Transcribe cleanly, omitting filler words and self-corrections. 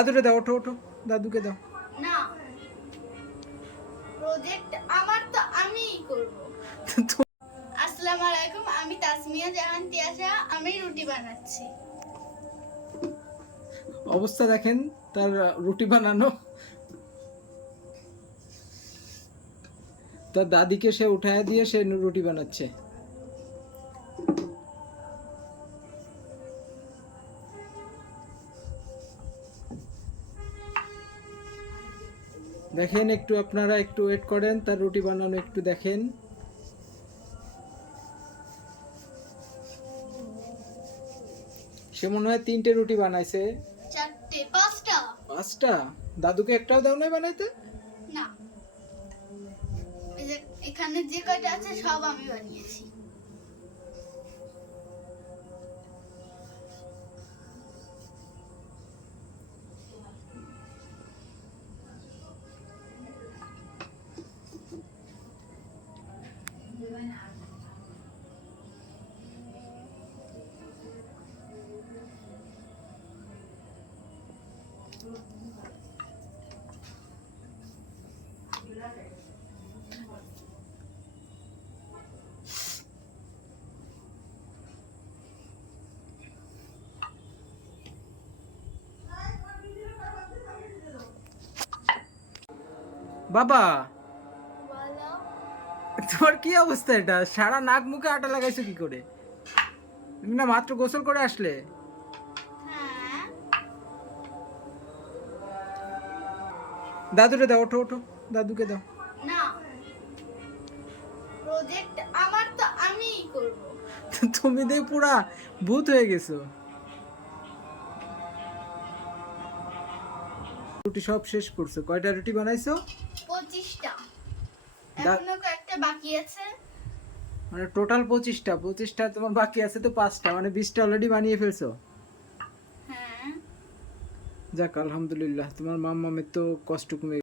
দাদুকে দাও, ওঠো ওঠো, দাদুকে দাও। না, প্রজেক্ট আমার তো আমিই করব। আসসালামু আলাইকুম, আমি তাসমিয়া জাহান তিয়াশা। আমি রুটি বানাচ্ছি। অবস্থা দেখেন তার, রুটি বানানো। তার দাদিকে সে উঠায় দিয়ে সে রুটি বানাচ্ছে। দেখেন, একটু আপনারা একটু ওয়েট করেন, তার রুটি বানানো একটু দেখেন। সে মনে হয় 3টে রুটি বানাইছে। 4টে, 5টা। 5টা? দাদুকে একটাও দাও নাই বানাইতে? না, এই যে এখানে যে কয়টা আছে সব আমি বানিয়েছি। বাবা, বলো। তোমার কি অবস্থা? এটা সারা নাক মুখে আটা লাগাইছো কি করে? তুমি না মাত্র গোসল করে আসলে? হ্যাঁ, দাদুকে দাও, ওঠো ওঠো, দাদুকে দাও। না, প্রজেক্ট আমার তো আমিই করব। তুমি দেখ পুরা ভূত হয়ে গেছো। রুটি সব শেষ করছো? কয়টা রুটি বানাইছো? 25টা। দা- এখনো কয়েকটা বাকি আছে। মানে টোটাল 25টা। 25টা তোমার বাকি আছে তো 5টা, মানে 20টা অলরেডি বানিয়ে ফেলছো। হ্যাঁ। যাক, আলহামদুলিল্লাহ, তোমার মাম্মামের তো কষ্ট কমে